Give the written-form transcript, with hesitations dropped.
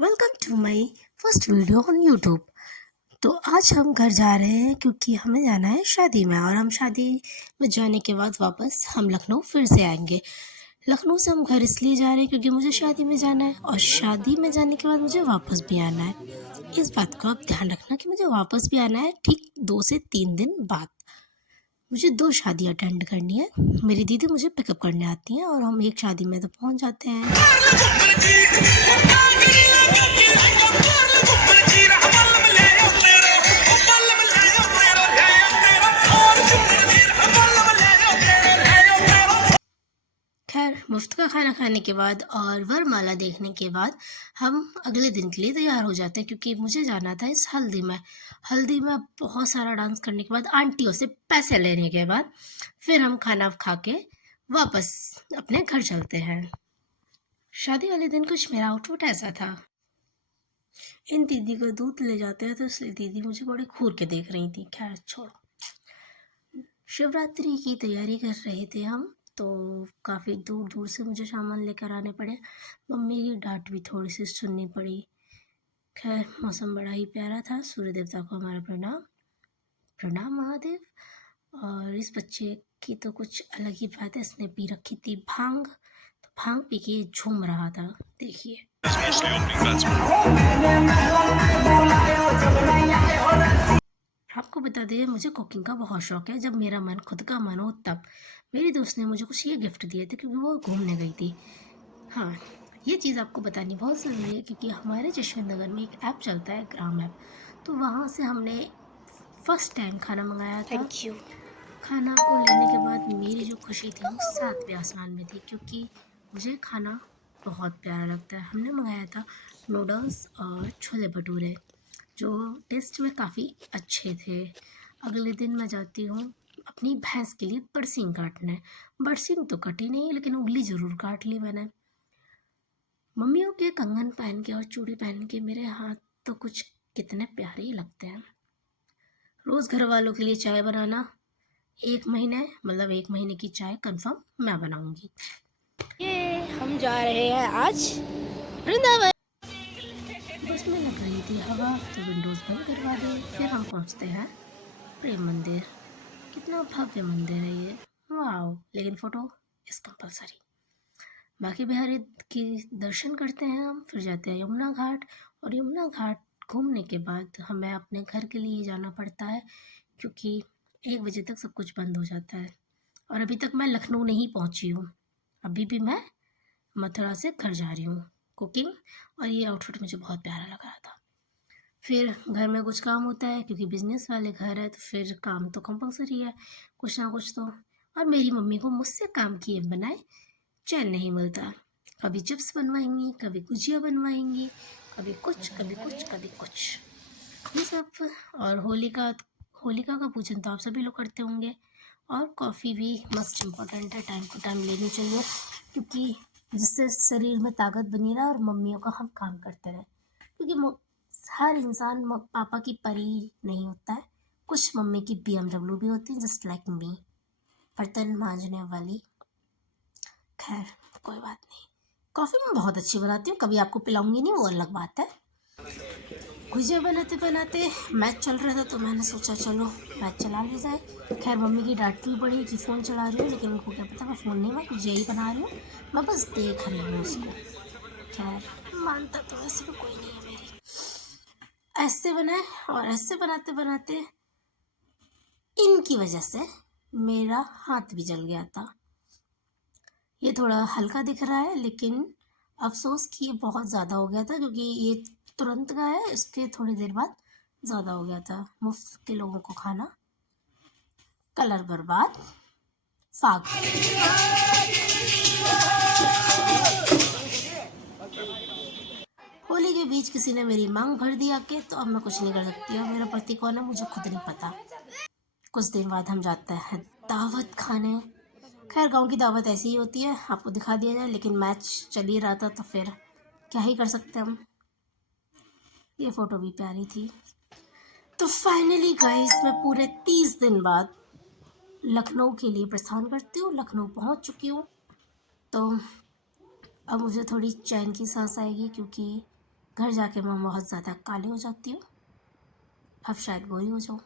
Welcome to my first video on YouTube. तो आज हम घर जा रहे हैं क्योंकि हमें जाना है शादी में, और हम शादी में जाने के बाद वापस हम लखनऊ फिर से आएंगे। लखनऊ से हम घर इसलिए जा रहे हैं क्योंकि मुझे शादी में जाना है, और शादी में जाने के बाद मुझे वापस भी आना है। इस बात को आप ध्यान रखना कि मुझे वापस भी आना है ठीक 2 से 3 दिन बाद। मुझे 2 शादी अटेंड करनी है। मेरी दीदी मुझे पिकअप करने आती हैं और हम एक शादी में तो पहुंच जाते हैं। खैर, मुफ्त का खाना खाने के बाद और वरमाला देखने के बाद हम अगले दिन के लिए तैयार हो जाते हैं, क्योंकि मुझे जाना था इस हल्दी में। हल्दी में बहुत सारा डांस करने के बाद, आंटियों से पैसे लेने के बाद, फिर हम खाना खा के वापस अपने घर चलते हैं। शादी वाले दिन कुछ मेरा आउटफिट ऐसा था। इन दीदी को दूध ले जाते हैं तो इसलिए दीदी मुझे बड़े घूर के देख रही थी। खैर छोड़ो। शिवरात्रि की तैयारी कर रहे थे हम, तो काफ़ी दूर दूर से मुझे सामान लेकर आने पड़े। मम्मी की डांट भी थोड़ी सी सुननी पड़ी। खैर, मौसम बड़ा ही प्यारा था। सूर्य देवता को हमारा प्रणाम। प्रणाम महादेव। और इस बच्चे की तो कुछ अलग ही बात है, इसने पी रखी थी भांग, तो भांग पी के झूम रहा था। देखिए। आपको बता दें, मुझे कुकिंग का बहुत शौक है। जब मेरा मन खुद का मन हो तब। मेरी दोस्त ने मुझे कुछ ये गिफ्ट दिए थे क्योंकि वो घूमने गई थी। हाँ, ये चीज़ आपको बतानी बहुत ज़रूरी है क्योंकि हमारे जशवंत नगर में एक ऐप चलता है, ग्राम ऐप। तो वहाँ से हमने फर्स्ट टाइम खाना मंगाया था। Thank you. खाना को लेने के बाद मेरी जो खुशी थी वो 7वें आसमान में थी, क्योंकि मुझे खाना बहुत प्यारा लगता है। हमने मंगाया था नूडल्स और छोले भटूरे, जो टेस्ट में काफ़ी अच्छे थे। अगले दिन मैं जाती हूँ अपनी भैंस के लिए बरसीन काटने। बरसीन तो कटी नहीं, लेकिन उंगली ज़रूर काट ली मैंने। मम्मियों के कंगन पहन के और चूड़ी पहन के मेरे हाथ तो कुछ कितने प्यारे ही लगते हैं। रोज़ घर वालों के लिए चाय बनाना, 1 महीने की चाय कंफर्म मैं बनाऊंगी। ये हम जा रहे हैं आज वृंदावन। बस में लग रही थी हवा, तो विंडोज़ बंद करवा दी। फिर हम पहुंचते हैं प्रेम मंदिर। कितना भव्य मंदिर है ये, वाह! लेकिन फ़ोटो इज़ कंपलसरी। बाकी बिहारी की दर्शन करते हैं हम, फिर जाते हैं यमुना घाट। और यमुना घाट घूमने के बाद हमें अपने घर के लिए जाना पड़ता है, क्योंकि 1 बजे तक सब कुछ बंद हो जाता है। और अभी तक मैं लखनऊ नहीं पहुंची हूँ। अभी भी मैं मथुरा से घर जा रही हूँ। कुकिंग और ये आउटफिट मुझे बहुत प्यारा लग रहा था। फिर घर में कुछ काम होता है, क्योंकि बिजनेस वाले घर है, तो फिर काम तो कंपलसरी है, कुछ ना कुछ तो। और मेरी मम्मी को मुझसे काम किए बनाए चैन नहीं मिलता। कभी चिप्स बनवाएंगी, कभी गुजिया बनवाएंगी, कभी कुछ कभी कुछ कभी कुछ, ये सब। और होलिका का पूजन तो आप सभी लोग करते होंगे। और कॉफ़ी भी मस्ट इम्पॉर्टेंट है, टाइम टू टाइम लेनी चाहिए, क्योंकि जिससे शरीर में ताकत बनी रहे और मम्मियों का हम काम करते रहें। क्योंकि हर इंसान पापा की परी नहीं होता है। कुछ मम्मी की BMW भी होती है, जस्ट लाइक मी, बर्तन मांजने वाली। खैर, कोई बात नहीं। कॉफ़ी मैं बहुत अच्छी बनाती हूँ, कभी आपको पिलाऊंगी नहीं, वो अलग बात है। गुजिया बनाते बनाते मैच चल रहा था, तो मैंने सोचा चलो मैच चला ली जाए। खैर, मम्मी की डांट भी पड़ी कि फ़ोन चला रही हूँ, लेकिन उनको क्या पता मैं फ़ोन नहीं, मैं गुजिया ही बना रही हूँ, मैं बस देख रही हूँ उसको। खैर, मानता तो वैसे भी कोई नहीं है मेरी। ऐसे बनाए, और ऐसे बनाते बनाते इनकी वजह से मेरा हाथ भी जल गया था। ये थोड़ा हल्का दिख रहा है, लेकिन अफसोस कि ये बहुत ज़्यादा हो गया था, क्योंकि ये तुरंत का है, इसके थोड़ी देर बाद ज़्यादा हो गया था। मुफ्त के लोगों को खाना, कलर बर्बाद, फाग। होली के बीच किसी ने मेरी मांग भर दी आके, तो अब मैं कुछ नहीं कर सकती। और मेरा पति कौन है मुझे खुद नहीं पता। कुछ दिन बाद हम जाते हैं दावत खाने। खैर, गांव की दावत ऐसी ही होती है, आपको दिखा दिया जाए, लेकिन मैच चल ही रहा था, तो फिर क्या ही कर सकते हम। ये फ़ोटो भी प्यारी थी। तो फाइनली गाइस, मैं पूरे 30 दिन बाद लखनऊ के लिए प्रस्थान करती हूँ। लखनऊ पहुँच चुकी हूँ, तो अब मुझे थोड़ी चैन की सांस आएगी, क्योंकि घर जाके मैं बहुत ज़्यादा काली हो जाती हूँ, अब शायद गोरी हो जाऊँ।